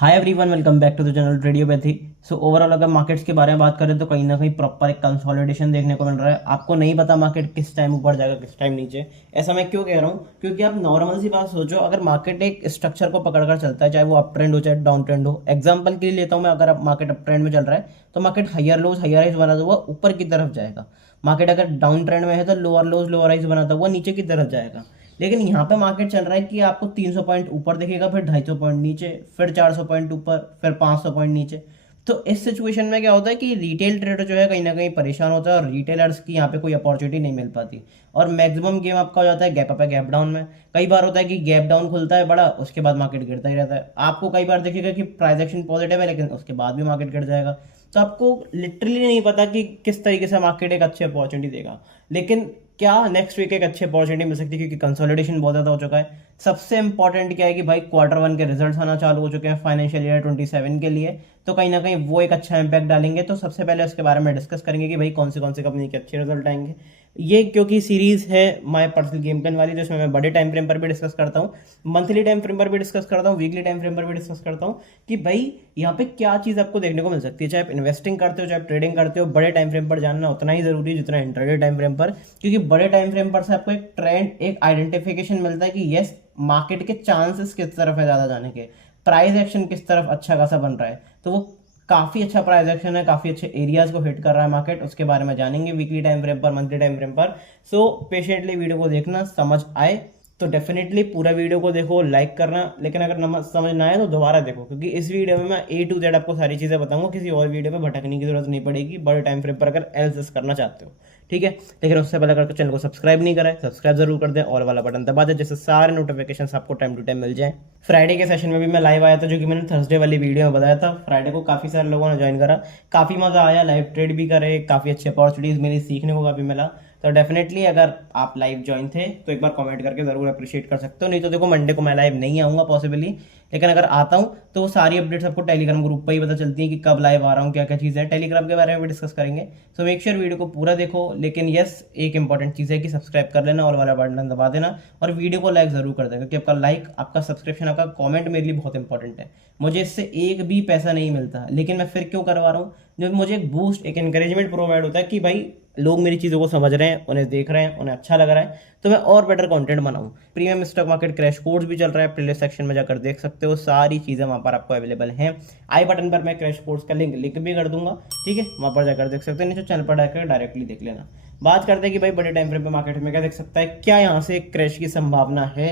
Hi everyone, welcome back to the channel Radiopathy. So overall अगर markets के बारे में बात करें तो कहीं ना कहीं प्रॉपर एक कंसोलिडेशन देखने को मिल रहा है। आपको नहीं पता मार्केट किस टाइम ऊपर जाएगा किस टाइम नीचे। ऐसा मैं क्यों कह रहा हूँ? क्योंकि आप नॉर्मल सी बात सोचो, अगर मार्केट एक स्ट्रक्चर को पकड़कर चलता है, चाहे वो अप ट्रेंड हो चाहे डाउन ट्रेंड हो। एग्जाम्पल के लिए लेता हूँ मैं, अगर आप मार्केट अप ट्रेंड में चल रहा है तो market higher lows higher highs बनाता हुआ ऊपर की तरफ जाएगा। मार्केट अगर डाउन ट्रेंड में है तो लोअर लोज लोअर हाइज बनाता हुआ नीचे की तरफ जाएगा। लेकिन यहाँ पे मार्केट चल रहा है कि आपको 300 पॉइंट ऊपर दिखेगा, फिर 250 पॉइंट नीचे, फिर 400 पॉइंट ऊपर, फिर 500 पॉइंट नीचे। तो इस सिचुएशन में क्या होता है कि रिटेल ट्रेडर जो है कहीं ना कहीं परेशान होता है और रिटेलर्स की यहाँ पे कोई अपॉर्चुनिटी नहीं मिल पाती। और मैक्सिमम गेम आपका हो जाता है गैप अप है गैप डाउन में। कई बार होता है कि गैप डाउन खुलता है बड़ा, उसके बाद मार्केट गिरता ही रहता है। आपको कई बार देखिएगा कि प्राइस एक्शन पॉजिटिव है लेकिन उसके बाद भी मार्केट गिर जाएगा। तो आपको लिटरली नहीं पता कि किस तरीके से मार्केट एक अच्छी अपॉर्चुनिटी देगा। लेकिन क्या नेक्स्ट वीक एक अच्छी अपॉर्चुनिटी मिल सकती है, क्योंकि कंसोलिडेशन बहुत ज़्यादा हो चुका है। सबसे इंपॉर्टेंट क्या है कि भाई Q1 के रिजल्ट्स आना चालू हो चुके हैं फाइनेंशियल ईयर 27 के लिए। तो कहीं ना कहीं वो एक अच्छा इंपैक्ट डालेंगे। तो सबसे पहले उसके बारे में डिस्कस करेंगे कि भाई कौन सी कंपनी के अच्छे रिजल्ट आएंगे। ये क्योंकि सीरीज है माय पर्सनल गेम प्लान वाली, जिसमें मैं बड़े टाइम फ्रेम पर भी डिस्कस करता हूँ, मंथली टाइम फ्रेम पर भी डिस्कस करता हूँ, वीकली टाइम फ्रेम पर भी डिस्कस करता हूँ कि भाई यहाँ पे क्या चीज़ आपको देखने को मिल सकती है। चाहे आप इन्वेस्टिंग करते हो चाहे आप ट्रेडिंग करते हो, बड़े टाइम फ्रेम पर जानना उतना ही जरूरी है जितना इंटरडे टाइम फ्रेम पर। क्योंकि बड़े टाइम फ्रेम पर से आपको एक ट्रेंड एक आइडेंटिफिकेशन मिलता है कि यस मार्केट के चांसेस किस तरफ है ज़्यादा जाने के, प्राइस एक्शन किस तरफ अच्छा खासा बन रहा है। तो वो काफ़ी अच्छा प्राइस एक्शन है, काफ़ी अच्छे एरियाज को हिट कर रहा है मार्केट, उसके बारे में जानेंगे वीकली टाइम फ्रेम पर मंथली टाइम फ्रेम पर। सो पेशेंटली वीडियो को देखना, समझ आए तो डेफिनेटली पूरा वीडियो को देखो, लाइक करना। लेकिन अगर समझ ना आए तो दोबारा देखो, क्योंकि इस वीडियो में मैं A to Z आपको सारी चीज़ें बताऊंगा। किसी और वीडियो पे भटकने की जरूरत नहीं पड़ेगी बड़े टाइम फ्रेम पर अगर एनालिसिस करना चाहते हो, ठीक है। लेकिन उससे पहले अगर चैनल को सब्सक्राइब नहीं करा है सब्सक्राइब जरूर कर दें, ऑल वाला बटन दबा दें, जिससे सारे नोटिफिकेशन आपको टाइम टू टाइम मिल जाए। फ्राइडे के सेशन में भी मैं लाइव आया था, जो कि मैंने थर्सडे वाली वीडियो में बताया था। फ्राइडे को काफ़ी सारे लोगों ने ज्वाइन करा, काफ़ी मज़ा आया, लाइव ट्रेड भी करे, काफ़ी अच्छी अपॉर्चुनिटीज़ मिली, सीखने को काफ़ी मिला। तो डेफिनेटली अगर आप लाइव ज्वाइन थे तो एक बार कमेंट करके ज़रूर अप्रिशिएट कर सकते हो। नहीं तो देखो मंडे को मैं लाइव नहीं आऊँगा पॉसिबली, लेकिन अगर आता हूँ तो वो सारी अपडेट्स आपको टेलीग्राम ग्रुप पर ही पता चलती है कि कब लाइव आ रहा हूँ, क्या क्या चीज़ें हैं। टेलीग्राम के बारे में भी डिस्कस करेंगे। सो मेक श्योर वीडियो को पूरा देखो। लेकिन यस, एक इंपॉर्टेंट चीज़ है कि सब्सक्राइब कर लेना, और वाला बटन दबा देना, और वीडियो को लाइक ज़रूर कर देना, क्योंकि आपका लाइक, आपका सब्सक्रिप्शन, आपका कमेंट मेरे लिए बहुत इंपॉर्टेंट है। मुझे इससे एक भी पैसा नहीं मिलता, लेकिन मैं फिर क्यों करवा रहा हूँ? जो मुझे एक बूस्ट, एक इंकरेजमेंट प्रोवाइड होता है कि भाई लोग मेरी चीज़ों को समझ रहे हैं, उन्हें देख रहे हैं, उन्हें अच्छा लग रहा है, तो मैं और बेटर कंटेंट बनाऊं। Premium stock market crash course भी चल रहा है, प्लेलिस्ट सेक्शन में जाकर देख सकते हो, सारी चीज़ें वहाँ पर आपको अवेलेबल हैं। आई बटन पर मैं क्रैश कोर्स का लिंक भी कर दूंगा, ठीक है, वहाँ पर जाकर देख सकते हो। नीचे चैनल पर जाकर डायरेक्टली देख लेना। बात करते हैं कि भाई बड़े टाइम फ्रेम पे मार्केट में क्या देख सकता है, क्या यहाँ से क्रैश की संभावना है,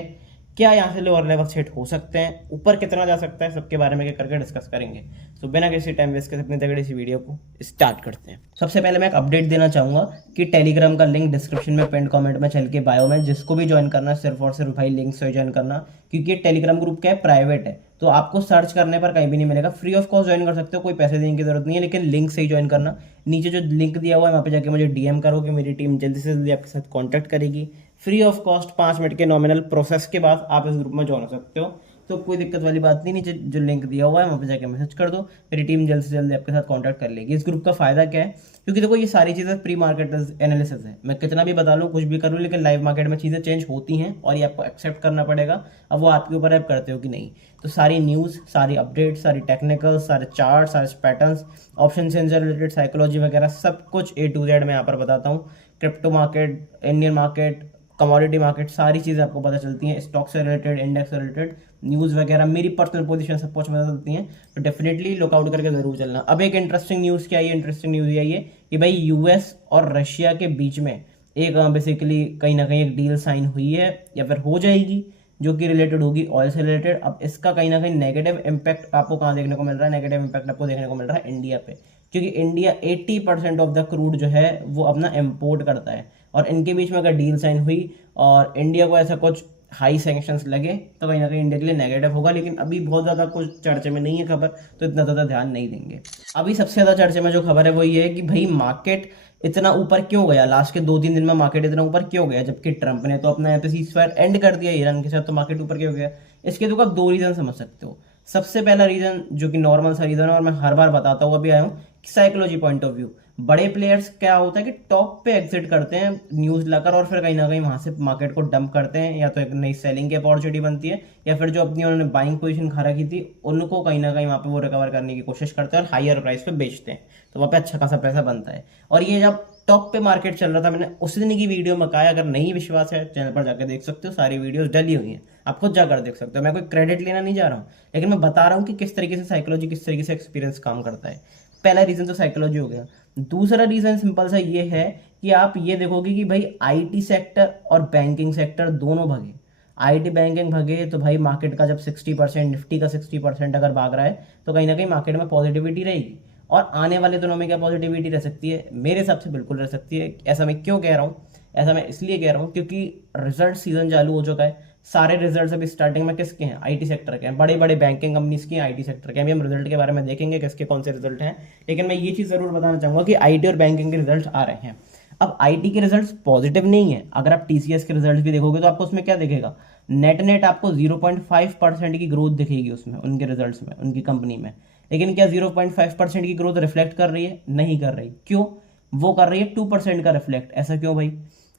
क्या यहाँ से लोअर लेवल सेट हो सकते हैं, ऊपर कितना जा सकता है, सबके बारे में करके डिस्कस करेंगे। तो बिना किसी टाइम वेस्ट के अपनी तगड़ी सी वीडियो को स्टार्ट करते हैं। सबसे पहले मैं एक अपडेट देना चाहूंगा कि टेलीग्राम का लिंक डिस्क्रिप्शन में पिन कमेंट में चल के बायो में, जिसको भी ज्वाइन करना है सिर्फ और सिर्फ भाई लिंक से ज्वाइन करना। क्योंकि ये टेलीग्राम ग्रुप क्या है, प्राइवेट है, तो आपको सर्च करने पर कहीं भी नहीं मिलेगा। फ्री ऑफ कॉस्ट ज्वाइन कर सकते हो, कोई पैसे देने की जरूरत नहीं है, लेकिन लिंक से ही ज्वाइन करना। नीचे जो लिंक दिया हुआ है वहाँ पे जाके मुझे डीएम करो कि मेरी टीम जल्दी से जल्दी आपके साथ कॉन्टैक्ट करेगी। फ्री ऑफ कॉस्ट 5 मिनट के नॉमिनल प्रोसेस के बाद आप इस ग्रुप में ज्वाइन हो सकते हो। तो कोई दिक्कत वाली बात नहीं, नीचे जो लिंक दिया हुआ है वहाँ पे जाके मैसेज कर दो, मेरी टीम जल्द से जल्द आपके साथ कांटेक्ट कर लेगी। इस ग्रुप का फायदा क्या है? क्योंकि देखो ये सारी चीज़ें प्री मार्केट एनालिसिस है, मैं कितना भी बता लूँ कुछ भी करूँ, लेकिन लाइव मार्केट में चीज़ें चेंज होती हैं और ये आपको एक्सेप्ट करना पड़ेगा। अब वो आपके ऊपर आप करते हो कि नहीं। तो सारी न्यूज़, सारी अपडेट, सारी टेक्निकल, सारे चार्ट, सारे पैटर्न्स, ऑप्शन से रिलेटेड साइकोलॉजी वगैरह सब कुछ A to Z मैं यहाँ पर बताता हूँ। Crypto market, Indian market, commodity market, सारी चीज़ें आपको पता चलती हैं। स्टॉक से रिलेटेड, इंडेक्स से रिलेटेड न्यूज़ वगैरह, मेरी पर्सनल पोजीशन सब कुछ पता चलती हैं। तो डेफिनेटली लुकआउट करके ज़रूर चलना। अब एक इंटरेस्टिंग न्यूज़ क्या है, इंटरेस्टिंग न्यूज़ ये आई है कि भाई यूएस और रशिया के बीच में एक बेसिकली कहीं ना कहीं एक डील साइन हुई है या फिर हो जाएगी, जो कि रिलेटेड होगी ऑयल से रिलेटेड। अब इसका कहीं ना कहीं नेगेटिव इम्पैक्ट आपको कहाँ देखने को मिल रहा है? नेगेटिव इम्पैक्ट आपको देखने को मिल रहा है इंडिया पे, क्योंकि इंडिया 80% ऑफ द क्रूड जो है वो अपना इम्पोर्ट करता है। और इनके बीच में अगर डील साइन हुई और इंडिया को ऐसा कुछ हाई सैंक्शंस लगे तो कहीं ना कहीं इंडिया के लिए नेगेटिव होगा। लेकिन अभी बहुत ज़्यादा कुछ चर्चे में नहीं है खबर, तो इतना ज़्यादा ध्यान नहीं देंगे। अभी सबसे ज़्यादा चर्चे में जो खबर है वो ये है कि भाई मार्केट इतना ऊपर क्यों गया, लास्ट के 2-3 दिन में मार्केट इतना ऊपर क्यों गया, जबकि ट्रंप ने तो अपना यहाँ पे सीज़फायर एंड कर दिया ईरान के साथ, तो मार्केट ऊपर क्यों गया? इसके तो आप 2 रीज़न समझ सकते हो। सबसे पहला रीज़न जो कि नॉर्मल सा रीज़न है और मैं हर बार बताता हुआ भी आया हूँ, साइकोलॉजी पॉइंट ऑफ व्यू। बड़े प्लेयर्स क्या होता है कि टॉप पे एग्जिट करते हैं न्यूज़ लाकर, और फिर कहीं ना कहीं वहां से मार्केट को डंप करते हैं, या तो एक नई सेलिंग की अपॉर्चुनिटी बनती है, या फिर जो अपनी उन्होंने बाइंग पोजीशन खा रखी थी उनको कहीं ना कहीं वहां पे वो रिकवर करने की कोशिश करते हैं और हायर प्राइस पे बेचते हैं, तो वहाँ पे अच्छा खासा पैसा बनता है। और ये जब टॉप पे मार्केट चल रहा था, मैंने उस दिन की वीडियो में कहा, अगर नहीं विश्वास है चैनल पर जाकर देख सकते हो, सारी वीडियोस डली हुई हैं, आप खुद जाकर देख सकते हो। मैं कोई क्रेडिट लेना नहीं जा रहा हूँ, लेकिन मैं बता रहा हूँ कि किस तरीके से साइकोलॉजी, किस तरीके से एक्सपीरियंस काम करता है। पहला रीजन तो साइकोलॉजी हो गया। दूसरा रीजन सिंपल सा ये है कि आप ये देखोगे कि भाई आईटी सेक्टर और बैंकिंग सेक्टर दोनों भगे। आईटी बैंकिंग भगे तो भाई मार्केट का जब 60%, निफ्टी का 60% अगर भाग रहा है, तो कहीं ना कहीं मार्केट में पॉजिटिविटी रहेगी। और आने वाले दिनों में क्या पॉजिटिविटी रह सकती है? मेरे हिसाब से बिल्कुल रह सकती है। ऐसा मैं क्यों कह रहा हूँ? ऐसा मैं इसलिए कह रहा हूँ क्योंकि रिजल्ट सीजन चालू हो चुका है। सारे रिजल्ट्स अभी स्टार्टिंग में किसके हैं? आईटी सेक्टर के हैं, बड़े बड़े बैंकिंग कंपनीज के आईटी सेक्टर के। अभी हम रिजल्ट के बारे में देखेंगे किसके कौन से रिजल्ट हैं, लेकिन मैं ये चीज़ जरूर बताना चाहूंगा कि आईटी और बैंकिंग के रिजल्ट आ रहे हैं। अब आईटी के रिजल्ट्स पॉजिटिव नहीं है। अगर आप टीसीएस के रिजल्ट भी देखोगे तो आपको उसमें क्या दिखेगा? नेट नेट आपको 0.5% की ग्रोथ दिखेगी उसमें, उनके रिजल्ट्स में, उनकी कंपनी में। लेकिन क्या 0.5% की ग्रोथ रिफ्लेक्ट कर रही है? नहीं कर रही। क्यों? वो कर रही है 2% का रिफ्लेक्ट। ऐसा क्यों भाई?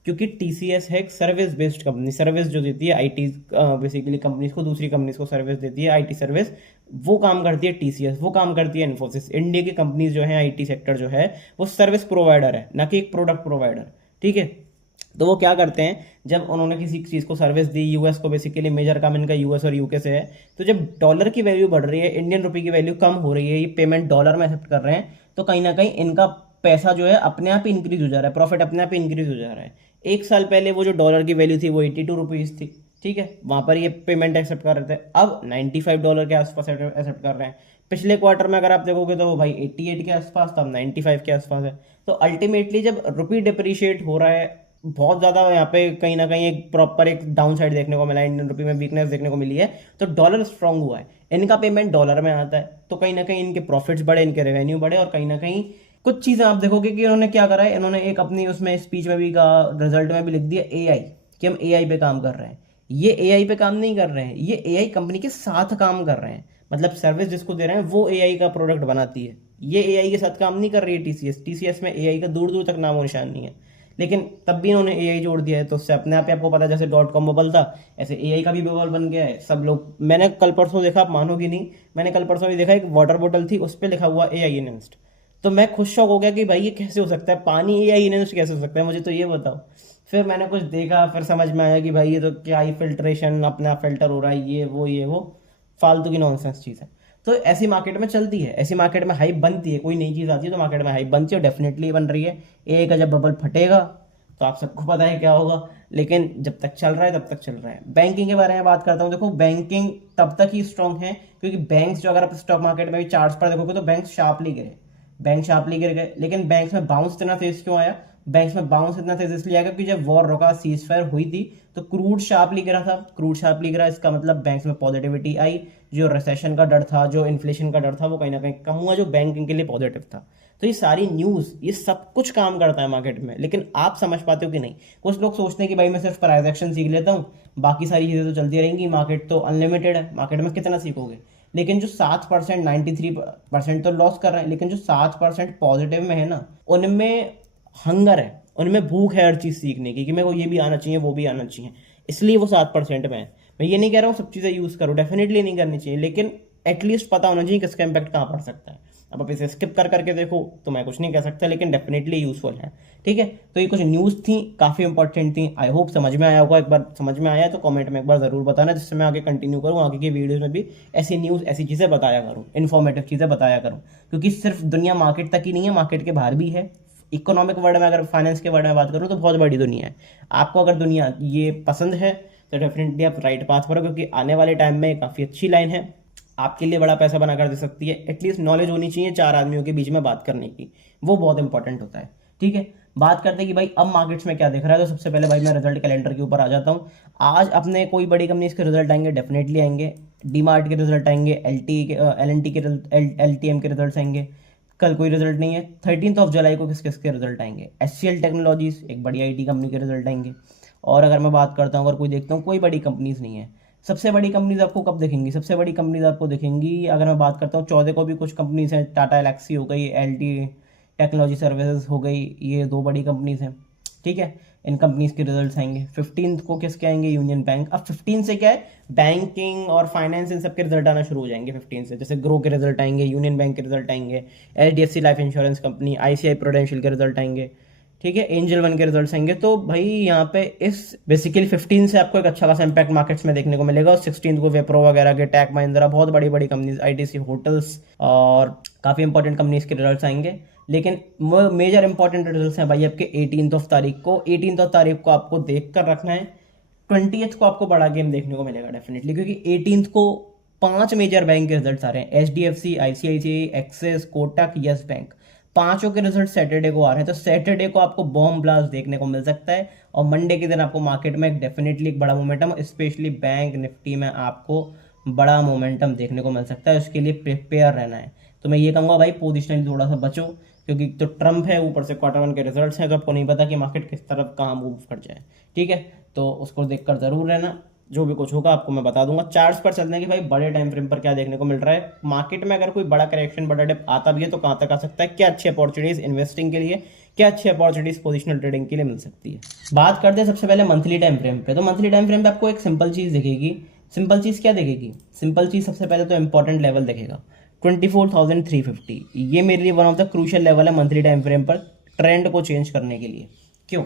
क्योंकि टीसीएस है एक सर्विस बेस्ड कंपनी, सर्विस जो देती है आईटी बेसिकली कंपनीज को, दूसरी कंपनीज को सर्विस देती है आईटी सर्विस, वो काम करती है टीसीएस, वो काम करती है इन्फोसिस। इंडिया की कंपनीज जो है आईटी सेक्टर जो है वो सर्विस प्रोवाइडर है, ना कि एक प्रोडक्ट प्रोवाइडर। ठीक है? तो वो क्या करते हैं, जब उन्होंने किसी चीज़ को सर्विस दी, यूएस को बेसिकली मेजर काम इनका यूएस और यूके से है, तो जब डॉलर की वैल्यू बढ़ रही है, इंडियन रुपी की वैल्यू कम हो रही है, ये पेमेंट डॉलर में एक्सेप्ट कर रहे हैं, तो कहीं ना कहीं इनका पैसा जो है अपने आप ही इंक्रीज हो जा रहा है, प्रॉफिट अपने आप ही इंक्रीज हो जा रहा है। एक साल पहले वो जो डॉलर की वैल्यू थी वो 82 रुपीज़ थी। ठीक है? वहां पर ये पेमेंट एक्सेप्ट कर रहे थे, अब $95 के आसपास एक्सेप्ट कर रहे हैं। पिछले क्वार्टर में अगर आप देखोगे तो वो भाई 88 के आसपास था, अब 95 के आसपास है। तो अल्टीमेटली जब रुपी डिप्रिशिएट हो रहा है बहुत ज़्यादा, यहाँ पे कहीं ना कहीं एक प्रॉपर एक डाउन साइड देखने को मिला है, इंडियन रुपी में वीकनेस देखने को मिली है, तो डॉलर स्ट्रांग हुआ है, इनका पेमेंट डॉलर में आता है, तो कहीं ना कहीं इनके प्रॉफिट्स बढ़े, इनके रेवेन्यू बढ़े। और कहीं ना कहीं कुछ चीज़ें आप देखोगे कि इन्होंने क्या करा है, इन्होंने एक अपनी उसमें स्पीच में भी कहा, रिजल्ट में भी लिख दिया एआई, कि हम एआई पे काम कर रहे हैं। ये एआई पे काम नहीं कर रहे हैं, ये एआई कंपनी के साथ काम कर रहे हैं। मतलब सर्विस जिसको दे रहे हैं वो एआई का प्रोडक्ट बनाती है, ये एआई के साथ काम नहीं कर रही है टीसीएस। टीसीएस में एआई का दूर दूर तक नामो निशान नहीं है, लेकिन तब भी इन्होंने एआई जोड़ दिया है, तो उससे अपने आप ही आपको पता है, जैसे .com बबल था, ऐसे एआई का भी बबल बन गया है। सब लोग, मैंने कल परसों देखा, आप मानोगे नहीं, मैंने कल परसों भी देखा, एक वाटर बोतल थी, उस पर लिखा हुआ एआई इन्वेस्ट। तो मैं खुद शौक हो गया कि भाई ये कैसे हो सकता है, पानी एआई इन्वेस्ट कैसे हो सकता है, मुझे तो ये बताओ। फिर मैंने कुछ देखा, फिर समझ में आया कि भाई ये तो क्या ही फिल्ट्रेशन, अपना फिल्टर हो रहा है, ये वो फालतू की नॉनसेंस चीज़ है। तो ऐसी मार्केट में चलती है, ऐसी मार्केट में हाइप बनती है, कोई नई चीज़ आती है तो मार्केट में हाइप बनती है, और डेफिनेटली बन रही है। एआई का जब बबल फटेगा तो आप सबको पता है क्या होगा, लेकिन जब तक चल रहा है तब तक चल रहा है। बैंकिंग के बारे में बात करता हूँ, देखो बैंकिंग तब तक ही स्ट्रॉन्ग है क्योंकि बैंक्स जो, अगर आप स्टॉक मार्केट में भी चार्ट्स पर देखोगे तो बैंक शार्पली गिरे, बैंक शार्पली गिर गए। लेकिन बैंक्स में बाउंस इतना तेज क्यों आया? बैंक्स में बाउंस इतना तेज इसलिए आया क्योंकि जब वॉर रुका, सीज फायर हुई थी, तो क्रूड शार्पली गिरा था। क्रूड शार्पली गिरा, इसका मतलब बैंक्स में पॉजिटिविटी आई, जो रिसेशन का डर था, जो इन्फ्लेशन का डर था, वो कहीं ना कहीं कम हुआ, जो बैंकिंग के लिए पॉजिटिव था। तो ये सारी न्यूज़, ये सब कुछ काम करता है मार्केट में, लेकिन आप समझ पाते हो कि नहीं? कुछ लोग सोचते हैं कि भाई मैं सिर्फ प्राइस एक्शन सीख लेता हूँ, बाकी सारी चीज़ें तो चलती रहेंगी, मार्केट तो अनलिमिटेड है, मार्केट में कितना सीखोगे। लेकिन जो 7%, 93% तो लॉस कर रहे हैं, लेकिन जो 7% पॉजिटिव में है ना, उनमें हंगर है, उनमें भूख है हर चीज़ सीखने की, कि मेरे को ये भी आना चाहिए, वो भी आना चाहिए, इसलिए वो 7% में है। मैं ये नहीं कह रहा हूँ सब चीज़ें यूज़ करो, डेफिनेटली नहीं करनी चाहिए, लेकिन एटलीस्ट पता होना चाहिए किसका इम्पैक्ट कहाँ पड़ सकता है। अब आप इसे स्किप कर करके देखो तो मैं कुछ नहीं कह सकता, लेकिन डेफिनेटली यूजफुल है। ठीक है? तो ये कुछ न्यूज़ थी, काफ़ी इंपॉर्टेंट थी, आई होप समझ में आया होगा। एक बार समझ में आया है तो कमेंट में एक बार ज़रूर बताना, जिससे मैं आगे कंटिन्यू करूँ, आगे की वीडियोज़ में भी ऐसी न्यूज़, ऐसी चीज़ें बताया करूँ, इन्फॉर्मेटिव चीज़ें बताया करूँ। क्योंकि सिर्फ दुनिया मार्केट तक ही नहीं है, मार्केट के बाहर भी है। इकोनॉमिक वर्ड में, अगर फाइनेंस के वर्ड में बात करूँ तो बहुत बड़ी दुनिया है। आपको अगर दुनिया ये पसंद है तो डेफिनेटली आप राइट पाथ पर हो, क्योंकि आने वाले टाइम में काफ़ी अच्छी लाइन है, आपके लिए बड़ा पैसा बना कर दे सकती है। एटलीस्ट नॉलेज होनी चाहिए चार आदमियों के बीच में बात करने की, वो बहुत इंपॉर्टेंट होता है। ठीक है? बात करते हैं कि भाई अब मार्केट्स में क्या दिख रहा है, तो सबसे पहले भाई मैं रिजल्ट कैलेंडर के ऊपर आ जाता हूँ। आज अपने कोई बड़ी कंपनीज के रिजल्ट आएंगे, डेफिनेटली आएंगे। डीमार्ट के रिजल्ट आएंगे, एल के LTM के रिजल्ट आएंगे। कल कोई रिजल्ट नहीं है। 13 जुलाई को किस किस के रिजल्ट आएंगे? HCL टेक्नोलॉजीज, एक बड़ी IT कंपनी के रिजल्ट आएंगे। और अगर मैं बात करता हूँ, अगर कोई देखता हूँ, कोई बड़ी कंपनीज नहीं है। सबसे बड़ी कंपनीज आपको कब दिखेंगी? सबसे बड़ी कंपनीज आपको दिखेंगी, अगर मैं बात करता हूँ 14 को भी कुछ कंपनीज हैं, टाटा एलेक्सी हो गई, टेक्नोलॉजी सर्विसेज हो गई, ये 2 बड़ी कंपनीज हैं, ठीक है। इन कंपनीज के रिजल्ट्स आएंगे 15 को। किसके आएंगे? Union bank. अब 15 से क्या है, बैंकिंग और फाइनेंस इन सब के रिजल्ट आना शुरू हो जाएंगे 15 से। जैसे ग्रो के रिजल्ट आएंगे, यूनियन बैंक के रिजल्ट आएंगे, HDFC life insurance company, ICICI prudential के रिजल्ट आएंगे, ठीक है, एंजल वन के रिजल्ट्स आएंगे। तो भाई यहाँ पे इस बेसिकली 15 से आपको एक अच्छा खासा इंपैक्ट मार्केट्स में देखने को मिलेगा। और 16 को वेप्रो वगैरह के, टेक महिंद्रा, बहुत बड़ी बड़ी कंपनीज, ITC होटल्स और काफ़ी इंपॉर्टेंट कंपनीज के रिजल्ट्स आएंगे। लेकिन मेजर इंपॉर्टेंट रिजल्ट्स हैं भाई आपके 18 तारीख को। 18 तारीख को आपको देख कर रखना है। 20 को आपको बड़ा गेम देखने को मिलेगा डेफिनेटली, क्योंकि 18 को 5 मेजर बैंक के रिजल्ट्स आ रहे हैं। HDFC, ICICI, axis, Kotak, yes bank, पांचों के रिजल्ट सैटरडे को आ रहे हैं। तो सैटरडे को आपको बॉम्ब ब्लास्ट देखने को मिल सकता है। और मंडे के दिन आपको मार्केट में डेफिनेटली एक बड़ा मोमेंटम, स्पेशली बैंक निफ्टी में आपको बड़ा मोमेंटम देखने को मिल सकता है। उसके लिए प्रिपेयर रहना है। तो मैं ये कहूँगा भाई पोजिशनली थोड़ा सा बचो, क्योंकि तो ट्रम्प है, ऊपर से Q1 के रिजल्ट्स हैं, तो आपको नहीं पता कि मार्केट किस तरफ कहाँ मूव कर जाए, ठीक है। तो उसको देखकर जरूर रहना। जो भी कुछ होगा आपको मैं बता दूंगा। चार्ट्स पर चलने की भाई बड़े टाइम फ्रेम पर क्या देखने को मिल रहा है मार्केट में। अगर कोई बड़ा करेक्शन, बड़ा डिप आता भी है तो कहाँ तक आ सकता है, क्या अच्छी अपॉर्चुनिटीज इन्वेस्टिंग के लिए, क्या अच्छी अपॉर्चुनिटीज पोजिशनल ट्रेडिंग के लिए मिल सकती है। बात करते हैं सबसे पहले मंथली टाइम फ्रेम पे। तो मंथली टाइम फ्रेम पे आपको एक सिंपल चीज दिखेगी। सिंपल चीज क्या दिखेगी? सिंपल चीज सबसे पहले तो इंपॉर्टेंट लेवल दिखेगा 24,350। ये मेरे लिए one of the crucial level है मंथली टाइम फ्रेम पर ट्रेंड को चेंज करने के लिए। क्यों?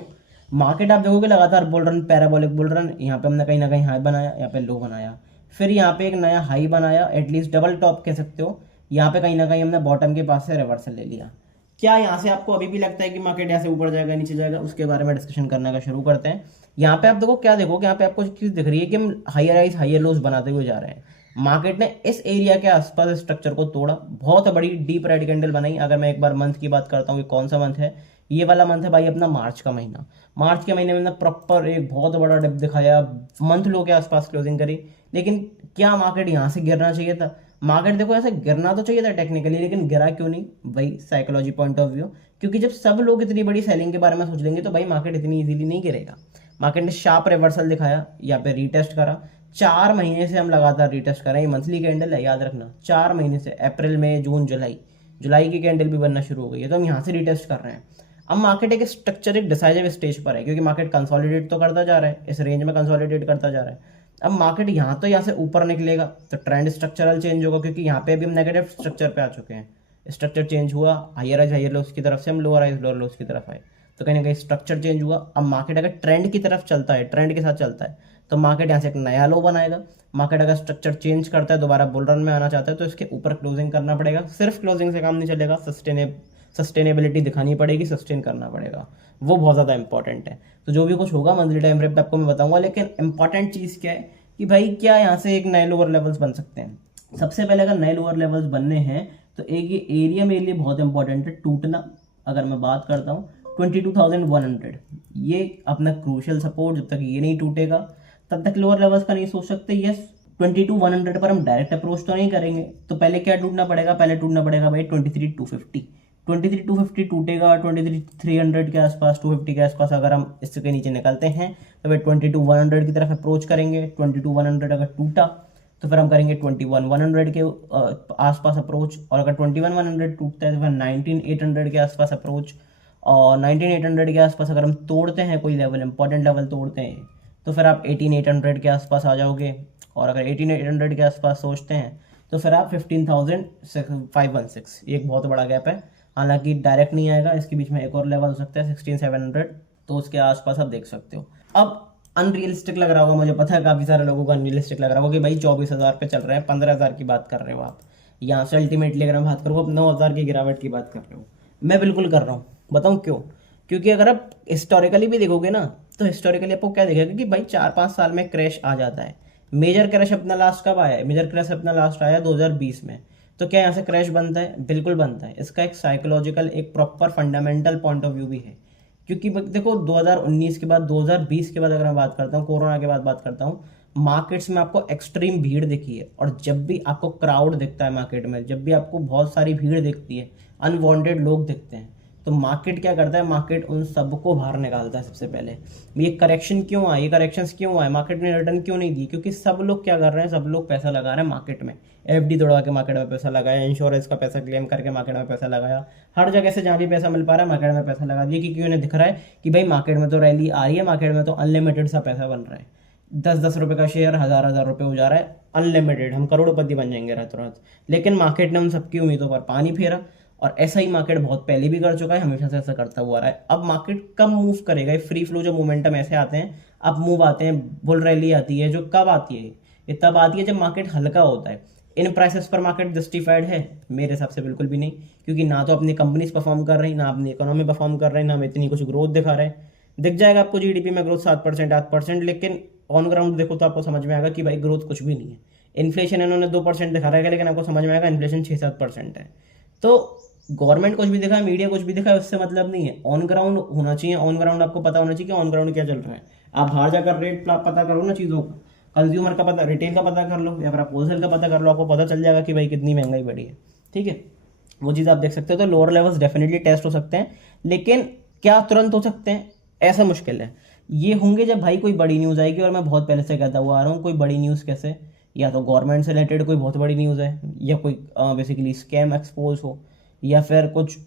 मार्केट आप देखोगे लगातार bull run, parabolic bull run. यहाँ पे हमने कहीं ना कहीं हाई बनाया, यहाँ पे लो बनाया, फिर यहाँ पे एक नया हाई बनाया, एटलीस्ट डबल टॉप कह सकते हो। यहाँ पे कहीं ना कहीं हमने बॉटम के पास से रिवर्सल ले लिया। क्या यहाँ से आपको अभी भी लगता है कि मार्केट यहाँ से ऊपर जाएगा, नीचे जाएगा? उसके बारे में डिस्कशन करने का शुरू करते हैं। यहाँ पे आप देखो, क्या देखोगे, यहाँ पे आपको चीज दिख रही है कि हम हायर हाइज हायर लोज बनाते हुए जा रहे हैं। मार्केट ने इस एरिया के आसपास स्ट्रक्चर को तोड़ा, बहुत बड़ी डीप रेड कैंडल बनाई। अगर मैं एक बार मंथ की बात करता हूँ कि कौन सा मंथ है, ये वाला मंथ है भाई अपना मार्च का महीना। मार्च के महीने में प्रॉपर एक बहुत बड़ा डिप दिखाया, मंथ लो के आसपास क्लोजिंग करी। लेकिन क्या मार्केट यहाँ से गिरना चाहिए था? मार्केट देखो ऐसे गिरना तो चाहिए था टेक्निकली, लेकिन गिरा क्यों नहीं भाई? साइकोलॉजी पॉइंट ऑफ व्यू, क्योंकि जब सब लोग इतनी बड़ी सेलिंग के बारे में सोच लेंगे तो भाई मार्केट इतनी इजीली नहीं गिरेगा। मार्केट ने शार्प रिवर्सल दिखाया, यहाँ पे रीटेस्ट करा। 4 महीने से हम लगातार रीटेस्ट कर रहे हैं। मंथली कैंडल है, याद रखना, 4 महीने से, अप्रैल, मई, जून, जुलाई की कैंडल भी बनना शुरू हो गई है। तो हम यहाँ से रीटेस्ट कर रहे हैं। अब मार्केट एक स्ट्रक्चर, एक डिसाइसिव स्टेज पर है, क्योंकि मार्केट कंसोलिडेट तो करता जा रहा है, इस रेंज में कंसोलिडेट करता जा रहा है। अब मार्केट यहाँ से ऊपर निकलेगा तो ट्रेंड स्ट्रक्चरल चेंज होगा, क्योंकि यहाँ पे अभी हम नेगेटिव स्ट्रक्चर पे आ चुके हैं। स्ट्रक्चर चेंज हुआ, हायर हाइज हायर लोस की तरफ से हम लोअर हाइज लोअर लोस की तरफ आए, तो कहीं ना कहीं स्ट्रक्चर चेंज हुआ। अब मार्केट अगर ट्रेंड की तरफ चलता है, ट्रेंड के साथ चलता है, तो मार्केट यहाँ से एक नया लो बनाएगा। मार्केट अगर स्ट्रक्चर चेंज करता है, दोबारा बुल रन में आना चाहता है, तो इसके ऊपर क्लोजिंग करना पड़ेगा। सिर्फ क्लोजिंग से काम नहीं चलेगा, सस्टेनेबिलिटी दिखानी पड़ेगी, सस्टेन करना पड़ेगा, वो बहुत ज़्यादा इंपॉर्टेंट है। तो जो भी कुछ होगा मंथली टाइम फ्रेम पे आपको मैं बताऊंगा। लेकिन इंपॉर्टेंट चीज़ क्या है कि भाई क्या यहाँ से एक नए लोअर लेवल्स बन सकते हैं? सबसे पहले अगर नए लोअर लेवल्स बनने हैं तो एक ये एरिया मेरे लिए बहुत इंपॉर्टेंट है टूटना। अगर मैं बात करता हूँ 22,100, ये अपना क्रूशियल सपोर्ट, जब तक ये नहीं टूटेगा तब तक लोअर लेवल्स का नहीं सोच सकते। यस, 22,100 पर हम डायरेक्ट अप्रोच तो नहीं करेंगे, तो पहले क्या टूटना पड़ेगा? पहले टूटना पड़ेगा भाई 23,250। 23,250 टूटेगा, 23,300 के आसपास, 250 के आसपास अगर हम इसके नीचे निकलते हैं तो भाई 22,100 की तरफ अप्रोच करेंगे। 22,100 अगर टूटा तो फिर हम करेंगे 21,100 के आसपास अप्रोच, और अगर 21,100 टूटता है तो फिर 19,800 के आसपास अप्रोच, और 19,800 के आसपास अगर हम तोड़ते हैं, कोई लेवल, इंपॉर्टेंट लेवल तोड़ते हैं, तो फिर आप 18,800 के आसपास आ जाओगे। और अगर 18,800 के आसपास सोचते हैं तो फिर आप 15,516, ये एक बहुत बड़ा गैप है। हालांकि डायरेक्ट नहीं आएगा, इसके बीच में एक और लेवल हो सकता है 16,700, तो उसके आसपास आप देख सकते हो। अब अनरियलिस्टिक लग रहा होगा, मुझे पता है काफ़ी सारे लोगों को अनरियलिस्टिक लग रहा होगा कि भाई 24,000 पे चल रहे हैं, 15,000 की बात कर रहे हो आप। यहाँ से अल्टीमेटली अगर मैं बात करूँ, अब 9,000 की गिरावट की बात कर रहे हो। मैं बिल्कुल कर रहा हूँ, बताऊँ क्यों? क्योंकि अगर आप हिस्टोरिकली भी देखोगे ना, तो हिस्टोरिकली आपको क्या दिखेगा कि भाई 4-5 साल में क्रैश आ जाता है। मेजर क्रैश अपना लास्ट कब आया है? मेजर क्रैश अपना लास्ट आया 2020 में। तो क्या यहाँ से क्रैश बनता है? बिल्कुल बनता है। इसका एक साइकोलॉजिकल, एक proper fundamental point of view भी है। क्योंकि देखो 2019 के बाद, 2020 के बाद अगर मैं बात करता हूँ, कोरोना के बाद बात करता हूँ, मार्केट्स में आपको एक्सट्रीम भीड़ दिखी है। और जब भी आपको क्राउड दिखता है मार्केट में, जब भी आपको बहुत सारी भीड़ दिखती है, अनवांटेड लोग दिखते हैं, तो मार्केट क्या करता है, मार्केट उन सबको बाहर निकालता है सबसे पहले। ये करेक्शन क्यों आए, ये करेक्शंस क्यों आए, मार्केट ने रिटर्न क्यों नहीं दी, क्योंकि सब लोग क्या कर रहे हैं, सब लोग पैसा लगा रहे हैं मार्केट में। एफडी तोड़वा के मार्केट में पैसा लगाया, इंश्योरेंस का पैसा क्लेम करके मार्केट में पैसा लगाया, हर जगह से जहाँ भी पैसा मिल पा रहा है मार्केट में पैसा लगा दिया, क्योंकि उन्हें दिख रहा है कि भाई मार्केट में तो रैली आ रही है, मार्केट में तो अनलिमिटेड सा पैसा बन रहा है। 10-10 रुपए का शेयर 1000-1000 रुपए हो जा रहा है अनलिमिटेड, हम करोड़पति बन जाएंगे रातों रात। लेकिन मार्केट ने उन सबकी उम्मीदों पर पानी फेरा, और ऐसा ही मार्केट बहुत पहले भी कर चुका है, हमेशा से ऐसा करता हुआ रहा है। अब मार्केट कब मूव करेगा, ये फ्री फ्लो जो मोमेंटम ऐसे आते हैं, अब मूव आते हैं, बुल रैली आती है, जो कब आती है, ये तब आती है जब मार्केट हल्का होता है। इन प्राइसेस पर मार्केट जस्टिफाइड है? मेरे हिसाब से बिल्कुल भी नहीं, क्योंकि ना तो अपनी कंपनीज परफॉर्म कर रही, ना अपनी इकोनॉमी परफॉर्म कर रही, ना हम इतनी कुछ ग्रोथ दिखा रहे हैं। दिख जाएगा आपको जीडीपी में ग्रोथ 7% 8%, लेकिन ऑन ग्राउंड देखो तो आपको समझ में आएगा कि भाई ग्रोथ कुछ भी नहीं है। इन्फ्लेशन इन्होंने 2% दिखा रहा है, लेकिन आपको समझ में आएगा इन्फ्लेशन 6-7% है। तो गवर्नमेंट कुछ भी दिखाए, मीडिया कुछ भी दिखाए, उससे मतलब नहीं है। ऑन ग्राउंड होना चाहिए, ऑन ग्राउंड आपको पता होना चाहिए कि ऑन ग्राउंड क्या चल रहा है। आप बाहर जाकर रेट पता करो ना चीज़ों का, कंज्यूमर का पता, रिटेल का पता कर लो, या फिर आप होलसेल का पता कर लो, आपको पता चल जाएगा कि भाई कितनी महंगाई बढ़ी है। ठीक है, वो चीज़ आप देख सकते हो। तो लोअर लेवल्स डेफिनेटली टेस्ट हो सकते हैं, लेकिन क्या तुरंत हो सकते हैं, ऐसा मुश्किल है। ये होंगे जब भाई कोई बड़ी न्यूज़ आएगी, और मैं बहुत पहले से कहता हुआ आ रहा हूँ, कोई बड़ी न्यूज़ कैसे, या तो गवर्नमेंट से रिलेटेड कोई बहुत बड़ी न्यूज़ है, या कोई बेसिकली स्कैम एक्सपोज हो, या फिर कुछ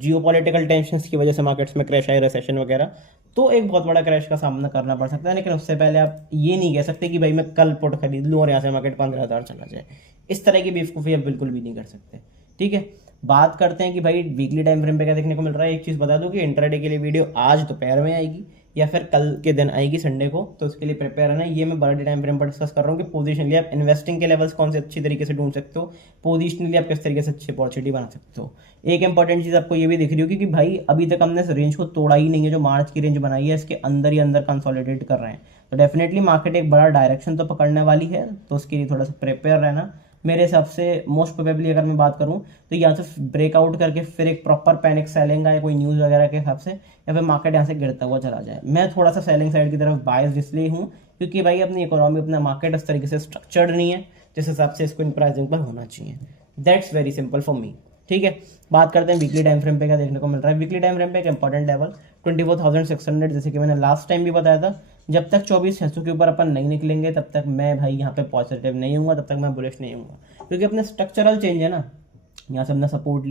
जियोपॉलिटिकल टेंशंस की वजह से मार्केट्स में क्रैश आए, रिसेशन वगैरह, तो एक बहुत बड़ा क्रैश का सामना करना पड़ सकता है। लेकिन उससे पहले आप ये नहीं कह सकते कि भाई मैं कल पुट खरीद लूँ और यहाँ से मार्केट 15,000 चला जाए। इस तरह की बेवकूफ़ी आप बिल्कुल भी नहीं कर सकते। ठीक है, बात करते हैं कि भाई वीकली टाइम फ्रेम पे क्या देखने को मिल रहा है। एक चीज़ बता दूं कि इंट्राडे के लिए वीडियो आज दोपहर में आएगी, या फिर कल के दिन आएगी संडे को, तो उसके लिए प्रिपेयर है ना। ये मैं बड़े टाइम फ्रेम पर डिस्कस कर रहा हूँ कि पोजिशनली आप इन्वेस्टिंग के लेवल्स कौन से अच्छी तरीके से ढूंढ सकते हो, पोजिशनली आप किस तरीके से अच्छी अपॉर्चुनिटी बना सकते हो। एक इंपॉर्टेंट चीज़ आपको ये भी दिख रही होगी कि भाई अभी तक हमने इस रेंज को तोड़ा ही नहीं है, जो मार्च की रेंज बनाई है इसके अंदर ही अंदर कंसोलिडेट कर रहे हैं। तो डेफिनेटली मार्केट एक बड़ा डायरेक्शन तो पकड़ने वाली है, तो उसके लिए थोड़ा सा प्रिपेयर रहना। मेरे हिसाब से मोस्ट प्रोबेबली अगर मैं बात करूं तो यहाँ से ब्रेकआउट करके फिर एक प्रॉपर पैनिक सेलिंग आए कोई न्यूज़ वगैरह के हिसाब से, या फिर मार्केट यहाँ से गिरता हुआ चला जाए। मैं थोड़ा सा सेलिंग साइड की तरफ बायस इसलिए हूँ क्योंकि भाई अपनी इकोनॉमी, अपना मार्केट इस तरीके से स्ट्रक्चर्ड नहीं है जिस हिसाब से इसको इन प्राइसिंग पर होना चाहिए। That's very simple for me. ठीक है, बात करते हैं वीकली टाइम फ्रेम पे क्या देखने को मिल रहा है। वीकली टाइम फ्रेम पे एक इंपॉर्टेंट लेवल 24,600, जैसे कि मैंने लास्ट टाइम भी बताया था, जब तक 24,600 के ऊपर अपन नहीं निकलेंगे तब तक मैं भाई यहाँ पे पॉजिटिव नहीं हूँ, तब तक मैं बुलिश नहीं हूँ, क्योंकि अपने स्ट्रक्चरल चेंज है ना। यहाँ से हमने सपोर्ट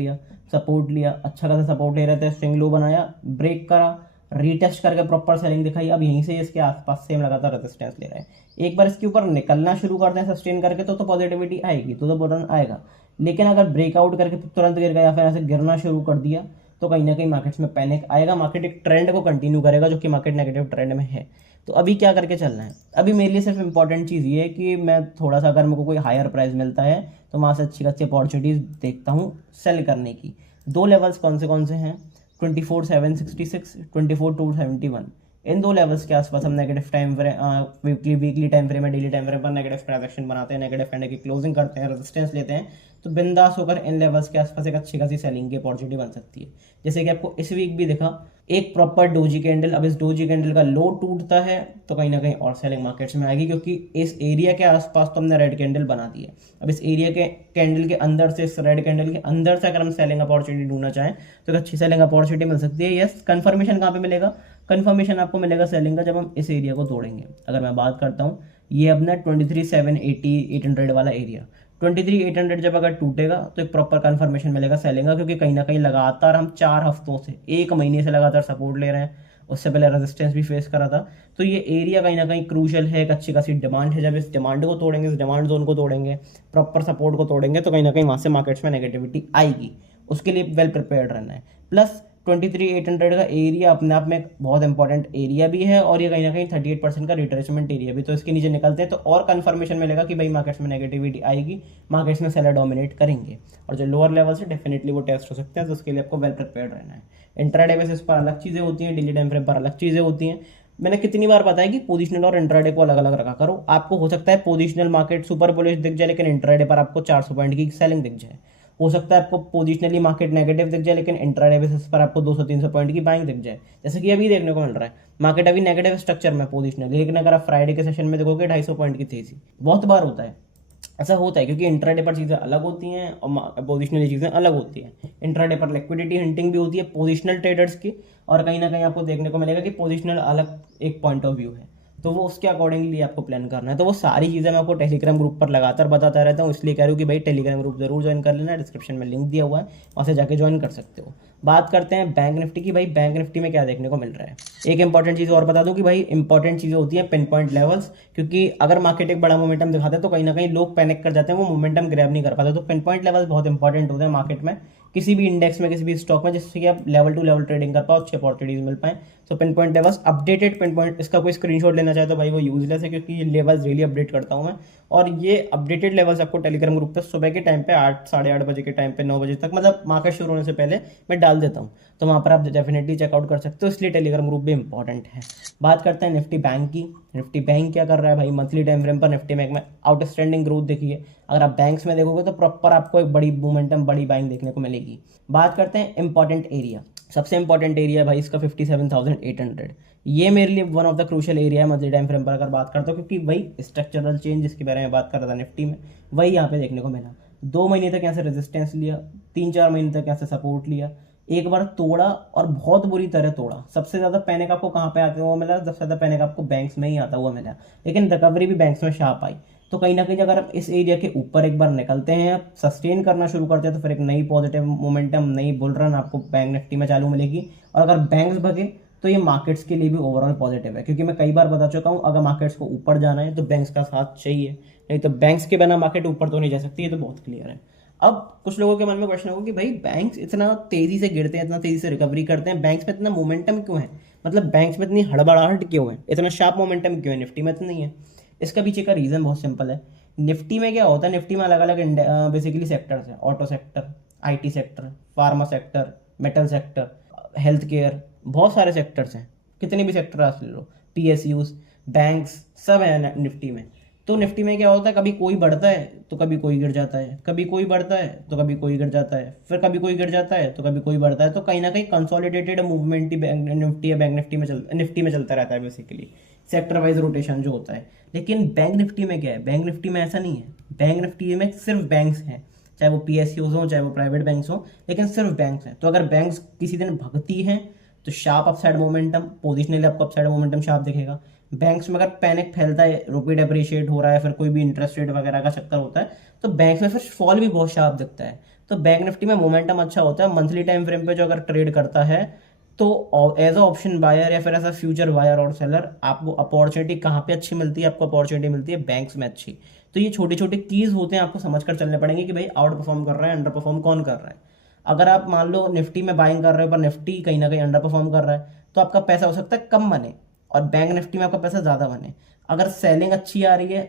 लिया, अच्छा खासा सपोर्ट ले रहे थे, स्विंग लो बनाया, ब्रेक करा, रीटेस्ट करके प्रॉपर सेलिंग दिखाई, अब यहीं से इसके आसपास सेम लगातार रेजिस्टेंस ले रहे हैं। एक बार इसके ऊपर निकलना शुरू करते हैं सस्टेन करके तो पॉजिटिविटी आएगी, तो बुलन आएगा। लेकिन अगर ब्रेकआउट करके तुरंत गिर गया या फिर ऐसे गिरना शुरू कर दिया तो कहीं ना कहीं मार्केट्स में पैनिक आएगा, मार्केट एक ट्रेंड को कंटिन्यू करेगा जो कि मार्केट नेगेटिव ट्रेंड में है। तो अभी क्या करके चलना है, अभी मेरे लिए सिर्फ इंपॉर्टेंट चीज़ ये है कि मैं थोड़ा सा, अगर मेरे को कोई हायर प्राइस मिलता है तो वहाँ से अच्छी खासी अपॉर्चुनिटीज़ देखता हूँ सेल करने की। दो लेवल्स कौन से हैं, 24,766, 24,271, इन दो लेवल्स के आसपास हम negative time frame, weekly time frame में, डेली टाइम फ्रेम पर नेगेटिव ट्रांजैक्शन बनाते हैं, नेगेटिव कैंडल की क्लोजिंग करते हैं, रेजिस्टेंस लेते हैं, तो बिंदास होकर इन लेवल्स के आसपास एक अच्छी खासी सेलिंग की अपॉर्चुनिटी बन सकती है। जैसे कि आपको इस वीक भी दिखा एक प्रॉपर डोजी कैंडल, अब इस डोजी कैंडल का लो टूटता है तो कहीं ना कहीं और सेलिंग मार्केट्स में आएगी, क्योंकि इस एरिया के आसपास तो हमने रेड कैंडल बना दी है। अब इस एरिया के कैंडल के अंदर से, इस रेड कैंडल के अंदर से अगर हम सेलिंग अपॉर्चुनिटी ढूंढना चाहें तो एक अच्छी सेलिंग अपॉर्चुनिटी मिल सकती है। यस, कंफर्मेशन कहाँ पे मिलेगा, कंफर्मेशन आपको मिलेगा सेलिंग का जब हम इस एरिया को तोड़ेंगे। अगर मैं बात करता हूँ, ये अपना 23,780 800 वाला एरिया, 23,800 जब अगर टूटेगा तो एक प्रॉपर कंफर्मेशन मिलेगा सेलिंग का, क्योंकि कहीं ना कहीं लगातार हम 4 हफ्तों से, 1 महीने से लगातार सपोर्ट ले रहे हैं, उससे पहले रेजिस्टेंस भी फेस करा था। तो ये एरिया कहीं ना कहीं क्रूशल है, एक अच्छी खासी डिमांड है। जब इस डिमांड को तोड़ेंगे, इस डिमांड जोन को तोड़ेंगे, प्रॉपर सपोर्ट को तोड़ेंगे, तो कहीं ना कहीं वहाँ से मार्केट्स में नेगेटिविटी आएगी। उसके लिए वेल प्रिपेयर्ड रहना है। प्लस 23,800 का एरिया अपने आप में एक बहुत इंपॉर्टेंट एरिया भी है, और ये कहीं ना कहीं 38% का रिट्रेसमेंट एरिया भी। तो इसके नीचे निकलते हैं तो और कंफर्मेशन मिलेगा कि भाई मार्केट्स में नेगेटिविटी आएगी, मार्केट्स में सेलर डोमिनेट करेंगे, और जो लोअर लेवल से डेफिनेटली वो टेस्ट हो सकते हैं। तो उसके लिए आपको वेल प्रिपेयर्ड रहना है। इंट्राडे बेसिस पर अलग चीज़ें होती हैं, डेली टाइम फ्रेम पर अलग चीज़ें होती हैं। मैंने कितनी बार बताया कि पोजिशनल और इंट्राडे को अलग अलग रखा करो। आपको हो सकता है पोजिशनल मार्केट सुपर बुलिश दिख जाए, लेकिन इंट्राडे पर आपको 400 पॉइंट की सेलिंग दिख जाए। हो सकता है आपको पोजिशनली मार्केट नेगेटिव दिख जाए, लेकिन इंट्राडे बेसिस पर आपको 200-300 पॉइंट की बाइंग दिख जाए, जैसे कि अभी देखने को मिल रहा है। मार्केट अभी नेगेटिव स्ट्रक्चर में पोजिशनली, लेकिन अगर आप फ्राइडे के सेशन में देखोगे 250 पॉइंट की तेजी, बहुत बार होता है। ऐसा होता है क्योंकि इंट्राडे पर चीज़ें अलग होती हैं और पोजिशनल चीज़ें अलग होती हैं। इंट्राडे पर लिक्विडिटी हिंटिंग भी होती है पोजिशनल ट्रेडर्स की, और कहीं ना कहीं आपको देखने को मिलेगा कि पोजिशनल अलग एक पॉइंट ऑफ व्यू है, तो वो उसके अकॉर्डिंगली आपको प्लान करना है। तो वो सारी चीज़ें मैं आपको टेलीग्राम ग्रुप पर लगातार बताता रहता हूँ, इसलिए कह रहा हूँ कि भाई टेलीग्राम ग्रुप जरूर ज्वाइन कर लेना, डिस्क्रिप्शन में लिंक दिया हुआ है, वहाँ से जाके ज्वाइन कर सकते हो। बात करते हैं बैंक निफ्टी की। भाई बैंक निफ्टी में क्या देखने को मिल रहा है, एक इंपॉर्टेंट चीज़ और बता दूं कि भाई इंपॉर्टेंट चीज़ें होती हैं पिन पॉइंट लेवल्स, क्योंकि अगर मार्केट एक बड़ा मोमेंटम दिखाता है तो कहीं ना कहीं लोग पैनिक कर जाते हैं, वो मोमेंटम ग्रैब नहीं कर पाते। तो पिन पॉइंट लेवल बहुत इंपॉर्टेंट होते हैं मार्केट में, किसी भी इंडेक्स में, किसी भी स्टॉक में, जिससे कि आप लेवल टू लेवल ट्रेडिंग कर पाओ, अच्छी अपॉर्चुनिटीज मिल पाए। तो pin point levels, updated pin point, इसका कोई स्क्रीनशॉट लेना चाहे तो भाई वो यूजलेस है, क्योंकि ये लेवल्स डेली अपडेट करता हूँ मैं, और ये अपडेटेड लेवल्स आपको टेलीग्राम ग्रुप पे सुबह के टाइम पे 8 साढ़े 8 बजे के टाइम पे 9 बजे तक, मतलब मार्केट शुरू होने से पहले मैं डाल देता हूँ, तो वहाँ पर आप डेफिनेटली चेकआउट कर सकते हो, इसलिए टेलीग्राम ग्रुप भी इंपॉर्टेंट है। बात करते हैं निफ्टी बैंक की। निफ्टी बैंक क्या कर रहा है भाई, मंथली टाइम फ्रेम पर निफ्टी बैंक में आउटस्टैंडिंग ग्रोथ देखिए। अगर आप बैंक्स में देखोगे तो प्रॉपर आपको एक बड़ी मोमेंटम, बड़ी बाइंग देखने को मिलेगी। बात करते हैं इंपॉर्टेंट एरिया। सबसे इंपॉर्टेंट एरिया है भाई इसका 57,800, ये मेरे लिए one of the crucial area है मंथली टाइम फ्रेम पर अगर बात करता हूँ, क्योंकि वही स्ट्रक्चरल चेंज जिसके बारे में बात कर रहा था निफ्टी में, वही यहाँ पे देखने को मिला। 2 महीने तक यहाँ से रेजिस्टेंस लिया, 3-4 महीने तक यहाँ से सपोर्ट लिया, एक बार तोड़ा और बहुत बुरी तरह तोड़ा। सबसे ज़्यादा पैनिक आपको कहाँ पे आते हुआ मिला, सबसे ज़्यादा पैनिक आपको बैंक्स में ही आता हुआ मिला, लेकिन रिकवरी भी बैंक्स में शार्प आई। तो कहीं ना कहीं अगर आप इस एरिया के ऊपर एक बार निकलते हैं, सस्टेन करना शुरू करते हैं, तो फिर एक नई पॉजिटिव मोमेंटम, नई बुल रन आपको बैंक निफ्टी में चालू मिलेगी। और अगर बैंक्स भगे तो ये मार्केट्स के लिए भी ओवरऑल पॉजिटिव है, क्योंकि मैं कई बार बता चुका हूँ अगर मार्केट्स को ऊपर जाना है तो बैंक्स का साथ चाहिए, नहीं तो बैंक्स के बिना मार्केट ऊपर तो नहीं जा सकती, ये तो बहुत क्लियर है। अब कुछ लोगों के मन में क्वेश्चन होगा कि भाई बैंक्स इतना तेजी से गिरते हैं, इतना तेजी से रिकवरी करते हैं, बैंक्स में इतना मोमेंटम क्यों है, मतलब बैंक्स में इतनी हड़बड़ाहट क्यों है, इतना शार्प मोमेंटम क्यों है, निफ्टी में तो नहीं है। इसका पीछे का रीज़न बहुत सिंपल है। निफ्टी में क्या होता है, निफ्टी में अलग अलग बेसिकली सेक्टर्स हैं, auto sector, IT sector, pharma sector, metal sector, health care, बहुत सारे सेक्टर्स हैं, कितने भी सेक्टर आप ले लो, पीएसयूज, बैंक्स, सब है निफ्टी में। तो निफ्टी में क्या होता है, कभी कोई बढ़ता है तो कभी कोई गिर जाता है, कभी कोई बढ़ता है तो कभी कोई गिर जाता है, फिर कभी कोई गिर जाता है तो कभी कोई बढ़ता है। तो कहीं ना कहीं कंसोलिडेटेड मूवमेंट ही बैंक निफ्टी या बैंक निफ्टी में चलता रहता है बेसिकली, सेक्टर वाइज रोटेशन जो होता है। लेकिन बैंक निफ्टी में क्या है, बैंक निफ्टी में ऐसा नहीं है। बैंक निफ्टी में सिर्फ बैंक्स हैं, चाहे वो पीएसयूज हों, चाहे वो प्राइवेट बैंक्स हों, लेकिन सिर्फ बैंक्स हैं। तो अगर बैंक्स किसी दिन भगती हैं तो शार्प अपसाइड मोमेंटम, पोजिशनली आपको अपसाइड मोमेंटम शार्प दिखेगा। बैंक्स में अगर पैनिक फैलता है, रुपये डेप्रिशिएट हो रहा है, फिर कोई भी इंटरेस्ट रेट वगैरह का चक्कर होता है, तो बैंक्स में फिर फॉल भी बहुत शार्प दिखता है। तो बैंक निफ्टी में मोमेंटम अच्छा होता है मंथली टाइम फ्रेम पे, जो अगर ट्रेड करता है तो एज अ ऑप्शन बायर या फिर एज अ फ्यूचर बायर और सेलर, आपको अपॉर्चुनिटी कहाँ पे अच्छी मिलती है, आपको अपॉर्चुनिटी मिलती है बैंक्स में अच्छी। तो ये छोटे छोटे कीज होते हैं, आपको समझ कर चलने पड़ेंगे कि भाई आउट परफॉर्म कर रहा है, अंडर परफॉर्म कौन कर रहा है। अगर आप मान लो निफ्टी में बाइंग कर रहे हो पर निफ्टी कहीं ना कहीं अंडर परफॉर्म कर रहा है, तो आपका पैसा हो सकता है कम बने, और बैंक निफ्टी में आपका पैसा ज़्यादा बने। अगर सेलिंग अच्छी आ रही है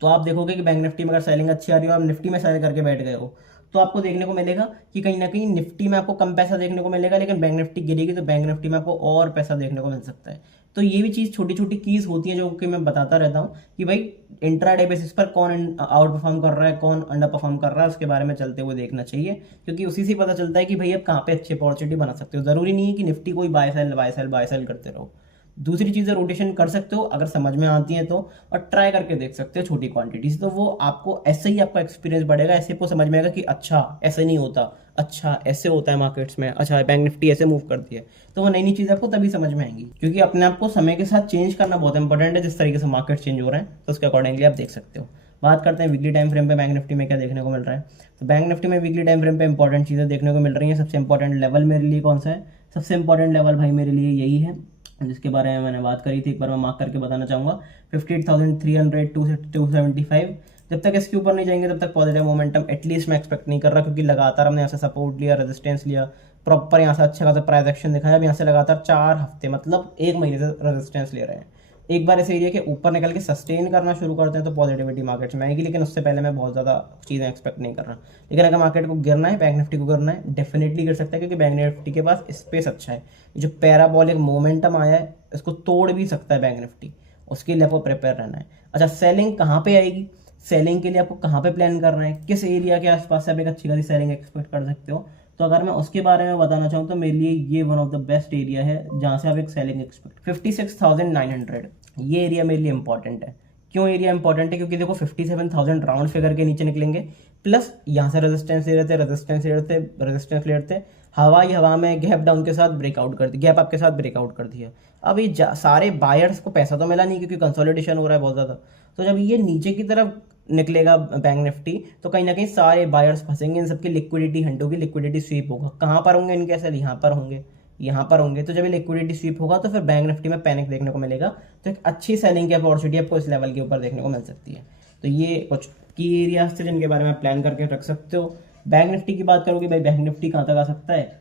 तो आप देखोगे कि बैंक निफ्टी में अगर सेलिंग अच्छी आ रही है और आप निफ्टी में सेल करके बैठ गए हो, तो आपको देखने को मिलेगा कि कहीं ना कहीं निफ्टी में आपको कम पैसा देखने को मिलेगा, लेकिन बैंक निफ्टी गिरेगी तो बैंक निफ्टी में आपको और पैसा देखने को मिल सकता है। तो ये भी चीज़ छोटी छोटी कीज होती है जो कि मैं बताता रहता हूँ कि भाई इंट्राडे बेसिस पर कौन आउट परफॉर्म कर रहा है, कौन अंडर परफॉर्म कर रहा है, उसके बारे में चलते हुए देखना चाहिए, क्योंकि उसी से पता चलता है कि भाई आप कहाँ पे अच्छी अपॉर्चुनिटी बना सकते हो। जरूरी नहीं है कि निफ्टी कोई buy sell buy sell buy sell करते रहो। दूसरी चीज़ें रोटेशन कर सकते हो अगर समझ में आती हैं तो, और ट्राई करके देख सकते हो छोटी क्वांटिटीज, तो वो आपको ऐसे ही आपका एक्सपीरियंस बढ़ेगा, ऐसे आपको समझ में आएगा कि अच्छा ऐसे नहीं होता, अच्छा ऐसे होता है मार्केट्स में, अच्छा बैंक निफ्टी ऐसे मूव करती है। तो वो नई नई चीज़ आपको तभी समझ में आएंगी, क्योंकि अपने आप को समय के साथ चेंज करना बहुत इंपॉर्टेंट है। जिस तरीके से मार्केट चेंज हो रहे हैं तो उसके अकॉर्डिंगली आप देख सकते हो। बात करते हैं वीकली टाइम फ्रेम पे बैंक निफ्टी में क्या देखने को मिल रहा है। तो बैंक निफ्टी में वीकली टाइम फ्रेम पे इंपॉर्टेंट चीज़ें देखने को मिल रही हैं। सबसे इंपॉर्टेंट लेवल मेरे लिए कौन सा है, सबसे इंपॉर्टेंट लेवल भाई मेरे लिए यही है जिसके बारे में मैंने बात करी थी, एक बार मैं मार्क करके बताना चाहूँगा, 58,300 टू 275। जब तक इसके ऊपर नहीं जाएंगे तब तक पॉजिटिव मोमेंटम एटलीस्ट मैं एक्सपेक्ट नहीं कर रहा, क्योंकि लगातार हमने यहाँ से सपोर्ट लिया, रेजिस्टेंस लिया, प्रॉपर यहाँ से अच्छा खासा प्राइस एक्शन दिखाया। अब यहाँ से लगातार 4 हफ्ते मतलब 1 महीने से रेजिस्टेंस ले रहे हैं। एक बार इस एरिया के ऊपर निकल के सस्टेन करना शुरू करते हैं तो पॉजिटिविटी मार्केट्स में आएगी, लेकिन उससे पहले मैं बहुत ज़्यादा चीज़ें एक्सपेक्ट नहीं कर रहा। लेकिन अगर मार्केट को गिरना है, बैंक निफ्टी को गिरना है, डेफिनेटली गिर सकता है, क्योंकि बैंक निफ्टी के पास स्पेस अच्छा है। जो पैराबॉलिक मोमेंटम आया है इसको तोड़ भी सकता है बैंक निफ्टी, उसके लिए आपको प्रिपेयर रहना है। अच्छा, सेलिंग कहाँ पे आएगी, सेलिंग के लिए आपको कहाँ पे प्लान करना है, किस एरिया के आसपास से आप एक अच्छी खासी सेलिंग एक्सपेक्ट कर सकते हो। तो अगर मैं उसके बारे में बताना चाहूँ तो मेरे लिए ये one of the best area है जहाँ से आप एक सेलिंग एक्सपेक्ट, 56,900, ये एरिया मेरे लिए इंपॉर्टेंट है। क्यों एरिया इंपॉर्टेंट है? क्योंकि देखो 57,000 राउंड फिगर के नीचे निकलेंगे, प्लस यहाँ से रेजिस्टेंस ले रहे थे, रेजिस्टेंस ले रहे थे, रेजिस्टेंस ले रहे थे, हवा में गैप डाउन के साथ ब्रेकआउट कर दिया, गैप अप के साथ ब्रेकआउट कर दिया। अब ये सारे बायर्स को पैसा तो मिला नहीं क्योंकि कंसोलिडेशन हो रहा है बहुत ज़्यादा। तो जब ये नीचे की तरफ निकलेगा बैंक निफ्टी, तो कहीं ना कहीं सारे बायर्स फंसेंगे, इन सबकी लिक्विडिटी हंट होगी, लिक्विडिटी स्वीप होगा। कहाँ पर होंगे इनके एसेट? यहाँ पर होंगे, यहाँ पर होंगे। तो जब ये लिक्विडिटी स्वीप होगा तो फिर बैंक निफ्टी में पैनिक देखने को मिलेगा। तो एक अच्छी सेलिंग की अपॉर्चुनिटी आपको इस लेवल के ऊपर देखने को मिल सकती है। तो ये कुछ की एरियाज थे जिनके बारे में प्लान करके रख सकते हो। बैंक निफ्टी की बात करोगे, भाई बैंक निफ्टी कहाँ तक आ सकता है?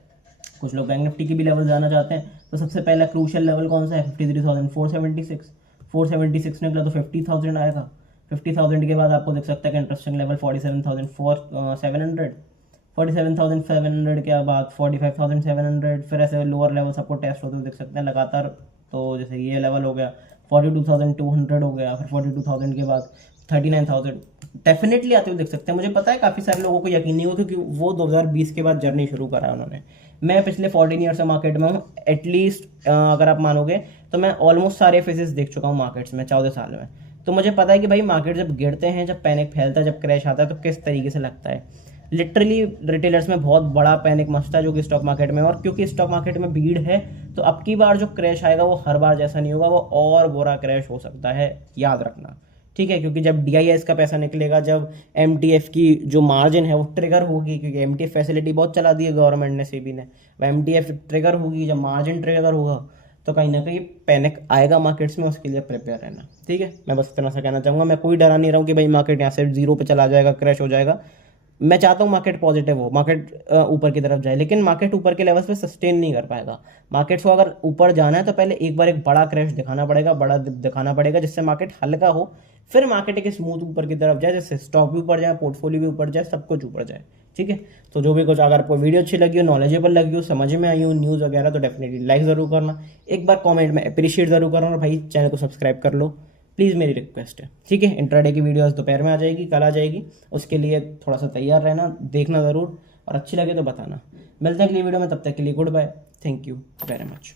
कुछ लोग बैंक निफ्टी की भी लेवल जाना चाहते हैं। तो सबसे पहला क्रूशियल लेवल कौन सा है? 53,476। 476 निकला तो 50,000 आएगा। 50,000 के बाद आपको दिख सकता है कि इंटरेस्टिंग लेवल 47,700, 47,700 के बाद 45,700, फिर ऐसे लोअर लेवल सबको टेस्ट होते हुए दिख सकते हैं लगातार। तो जैसे ये लेवल हो गया 42,200 हो गया, फिर 42,000 के बाद 39,000 डेफिनेटली आते हुए दिख सकते हैं। मुझे पता है काफ़ी सारे लोगों को यकीन नहीं हो क्योंकि वो 2020 के बाद जर्नी शुरू करा है उन्होंने। मैं पिछले 14 ईयर से मार्केट में हूँ, एटलीस्ट अगर आप मानोगे तो मैं ऑलमोस्ट सारे फेजेस देख चुका हूँ मार्केट्स में 14 साल में। तो मुझे पता है कि भाई मार्केट जब गिरते हैं, जब पैनिक फैलता है, जब क्रैश आता है तो किस तरीके से लगता है। लिटरली रिटेलर्स में बहुत बड़ा पैनिक मचता है जो कि स्टॉक मार्केट में, और क्योंकि स्टॉक मार्केट में भीड़ है तो अब की बार जो क्रैश आएगा वो हर बार जैसा नहीं होगा, वो और बुरा क्रैश हो सकता है, याद रखना, ठीक है। क्योंकि जब DIS का पैसा निकलेगा, जब MTF की जो मार्जिन है वो ट्रिगर होगी, क्योंकि MTF फैसिलिटी बहुत चला दी है गवर्नमेंट ने, सेबी ने, वह MTF ट्रिगर होगी, जब मार्जिन ट्रिगर होगा तो कहीं ना कहीं पैनिक आएगा मार्केट्स में, उसके लिए प्रिपेयर रहना, ठीक है। मैं बस इतना सा कहना चाहूँगा। मैं कोई डरा नहीं रहा हूँ कि भाई मार्केट यहाँ से जीरो पे चला जाएगा, क्रैश हो जाएगा। मैं चाहता हूँ मार्केट पॉजिटिव हो, मार्केट ऊपर की तरफ जाए, लेकिन मार्केट ऊपर के लेवल्स पे सस्टेन नहीं कर पाएगा। मार्केट्स को अगर ऊपर जाना है तो पहले एक बार एक बड़ा क्रैश दिखाना पड़ेगा, बड़ा दिखाना पड़ेगा जिससे मार्केट हल्का हो, फिर मार्केट एक स्मूथ ऊपर की तरफ जाए, जिससे स्टॉक भी ऊपर जाए, पोर्टफोलियो भी ऊपर जाए, सब कुछ ऊपर जाए, ठीक है। तो जो भी कुछ, अगर आपको वीडियो अच्छी लगी हो, नॉलेजेबल लगी हो, समझ में आई हो न्यूज़ वगैरह, तो डेफिनेटली लाइक ज़रूर करना, एक बार कमेंट में अप्रिशिएट ज़रूर करना, और भाई चैनल को सब्सक्राइब कर लो प्लीज़, मेरी रिक्वेस्ट है, ठीक है। इंट्राडे की वीडियोस दोपहर में आ जाएगी, कल आ जाएगी, उसके लिए थोड़ा सा तैयार रहना, देखना ज़रूर, और अच्छी लगे तो बताना। मिलते हैं अगली वीडियो में, तब तक के लिए good bye, thank you very much.